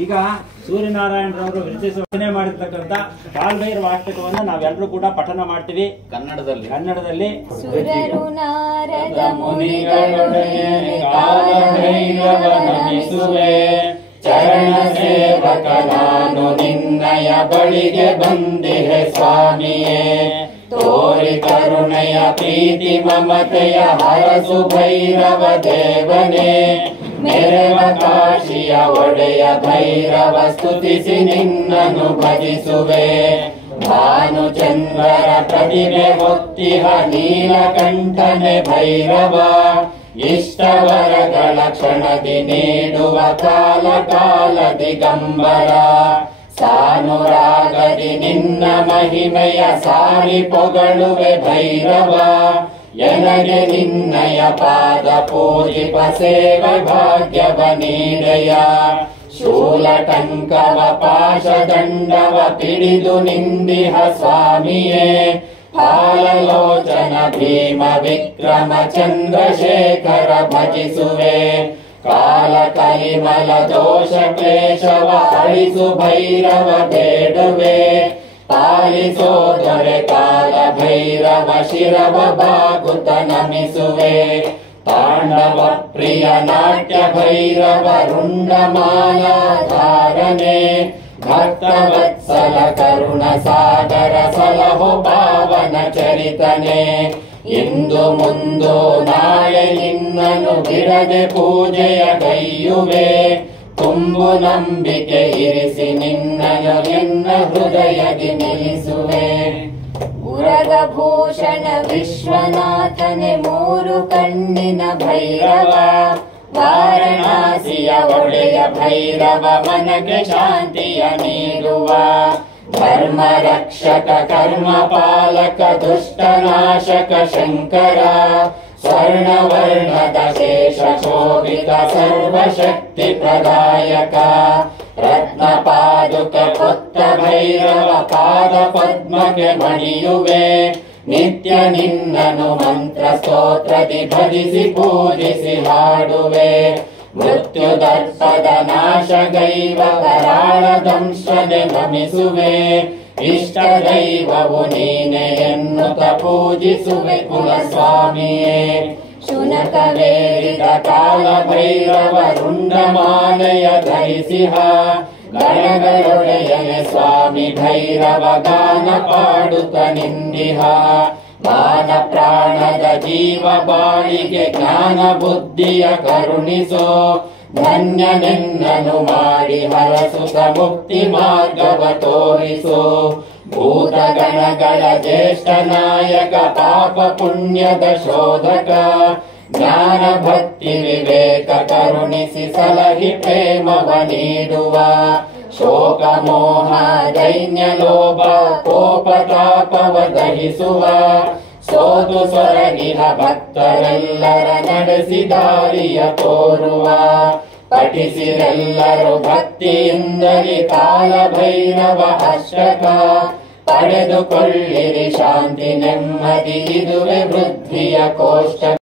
ಈಗ ಸೂರ್ಯನಾರಾಯಣರವರು ವಿರಚಿಸನೆ ಮಾಡಿರ್ತಕ್ಕಂಥ ಕಾಲಭೈರವ ಅಷ್ಟಕವನ್ನು ನಾವೆಲ್ಲರೂ ಕೂಡ ಪಠನ ಮಾಡ್ತೀವಿ ಕನ್ನಡದಲ್ಲಿ. ಸುರರು ನಾರದ ಮುನಿಗಳೊಡನೆ ಕಾಲಭೈರವ ನಮಿಸುವೆ, ಚರಣ ಸೇವಕ ನಾನು ನಿನ್ನಯ ಬಳಿಗೆ ಬಂದಿಹೆ ಸ್ವಾಮಿಯೇ. ತೋರಿ ಕರುಣೆಯ ಪ್ರೀತಿ ಮಮತೆಯ ಹರಸು ಭೈರವ ದೇವನೇ, ಮೆರವ ಕಾಶಿಯ ಒಡೆಯ ಭೈರವ ಸ್ತುತಿಸಿ ನಿನ್ನನು ಭಜಿಸುವೆ. ಭಾನುಚಂದ್ರರ ಪ್ರತಿಭೆ ಹೊತ್ತಿಹ ನೀಲಕಂಠನೆ ಭೈರವ, ಇಷ್ಟವರಗಳ ಕ್ಷಣದಿ ನೀಡುವ ಕಾಲ ಕಾಲ ದಿಗಂಬರ. ಸಾನುರಾಗದಿ ನಿನ್ನ ಮಹಿಮೆಯ ಸಾರಿ ಪೊಗಳುವೆ ಭೈರವ, ಎನಗೆ ನಿನ್ನಯ ಪಾದ ಪೂಜಿಪ ಸೇವೆ ಭಾಗ್ಯವ ನೀಡೆಯ. ಶೂಲಟಂಕವ ಪಾಶದಂಡವ ಪಿಡಿದು ನಿಂದಿಹ ಸ್ವಾಮಿಯೇ, ಫಾಲಲೋಚನ ಭೀಮ ವಿಕ್ರಮ ಚಂದ್ರಶೇಖರ ಭಜಿಸುವೆ. ಕಾಲ ಕಲಿಮಲ ದೋಷ ಕ್ಲೇಶವ ಅಳಿಸು ಭೈರವ ಬೇಡುವೆ. ಪಾಲಿಸೋ ದೊರೆ ಕಾಲ ಭೈರವ ಶಿರವ ಬಾಗುತ ನಮಿಸುವೆ. ತಾಂಡವ ಪ್ರಿಯ ನಾಟ್ಯ ಭೈರವ ರುಂಡಮಾಲ ಧಾರನೆ, ಭಕ್ತವತ್ಸಲ ಕರುಣ ಸಾಗರ ಸಲಹು ಪಾವನ ಚರಿತನೆ. ಇಂದು ಮುಂದು ನಾಳೆ ನಿನ್ನನು ಬಿಡದೆ ಪೂಜೆಯ ಕೈಯುವೆ. ತುಂಬು ನಂಬಿಕೆ ಇರಿಸಿ ನಿನ್ನನು ನಿನ್ನ ಹೃದಯದಿ ನಿಲ್ಲಿಸುವೆ. ಉರಗಭೂಷಣ ವಿಶ್ವನಾಥನೆ ಮೂರು ಕಣ್ಣಿನ ಭೈರವ, ವಾರಣಾಸಿಯ ಒಡೆಯ ಭೈರವ ಮನಗೆ ಶಾಂತಿಯ ನೀಡುವ. ಧರ್ಮ ರಕ್ಷಕ ಕರ್ಮ ಪಾಲಕ ದುಷ್ಟನಾಶಕ ಶಂಕರ, ಸ್ವರ್ಣವರ್ಣದ ಶೇಷ ಶೋಭಿತ ಸರ್ವಶಕ್ತಿ ಪ್ರದಾಯಕ. ರತ್ನ ಪಾದುಕ ಕೊತ್ತ ಭೈರವ ಪಾದ ಪದ್ಮಕ್ಕೆ ಮಣಿಯುವೆ. ನಿತ್ಯ ನಿನ್ನನು ಮಂತ್ರ ಸ್ತೋತ್ರದಿ ಭಜಿಸಿ ಪೂಜಿಸಿ ಹಾಡುವೆ. ಮೃತ್ಯುದರ್ಪದ ನಾಶಗೈವ ಕರಾಳ ದಂಶನೆ ನಮಿಸುವೆ. ಇಷ್ಟ ದೈವವು ನೀನೆ ಎನ್ನುತ್ತ ಪೂಜಿಸುವೆ ಕುಲಸ್ವಾಮಿಯೇ. ಶುನಕವೇರಿದ ಕಾಲ ಭೈರವ ರುಂಡಮಾಲೆಯ ಧರಿಸಿಹ, ಗಣಗಳೊಡೆಯನೆ ಸ್ವಾಮಿ ಭೈರವ ಗಾನ ಪಾಡುತ್ತ ನಿಂದಿಹ. ಮಾನ ಪ್ರಾಣದ ಜೀವ ಬಾಳಿಗೆ ಜ್ಞಾನ ಬುದ್ಧಿಯ ಕರುಣಿಸೋ. ಧನ್ಯನೆನ್ನನು ಮಾಡಿ ಹರಸುತ ಮುಕ್ತಿ ಮಾರ್ಗವ ತೋರಿಸೋ. ಭೂತ ಗಣಗಳ ಜ್ಯೇಷ್ಠ ನಾಯಕ ಪಾಪ ಪುಣ್ಯದ ಶೋಧಕ, ಜ್ಞಾನ ಭಕ್ತಿ ವಿವೇಕ ಕರುಣಿಸಿ ಸಲಹಿ ಪ್ರೇಮವ ನೀಡುವ. ಶೋಕ ಮೋಹ ದೈನ್ಯ ಲೋಭ ಕೋಪ ತಾಪವ ದಹಿಸುವ. ಸೋತು ಸೊರಗಿಹ ಭಕ್ತರೆಲ್ಲರ ನಡೆಸಿ ದಾರಿಯ ತೋರುವ. ಪಠಿಸಿರೆಲ್ಲರೂ ಭಕ್ತಿಯಿಂದಲೇ ಕಾಲ ಭೈರವ ಅಷ್ಟಕ. ಪಡೆದುಕೊಳ್ಳಿರಿ ಶಾಂತಿ ನೆಮ್ಮದಿ ಇದುವೆ ವೃದ್ಧಿಯ ಕೋಷ್ಟ.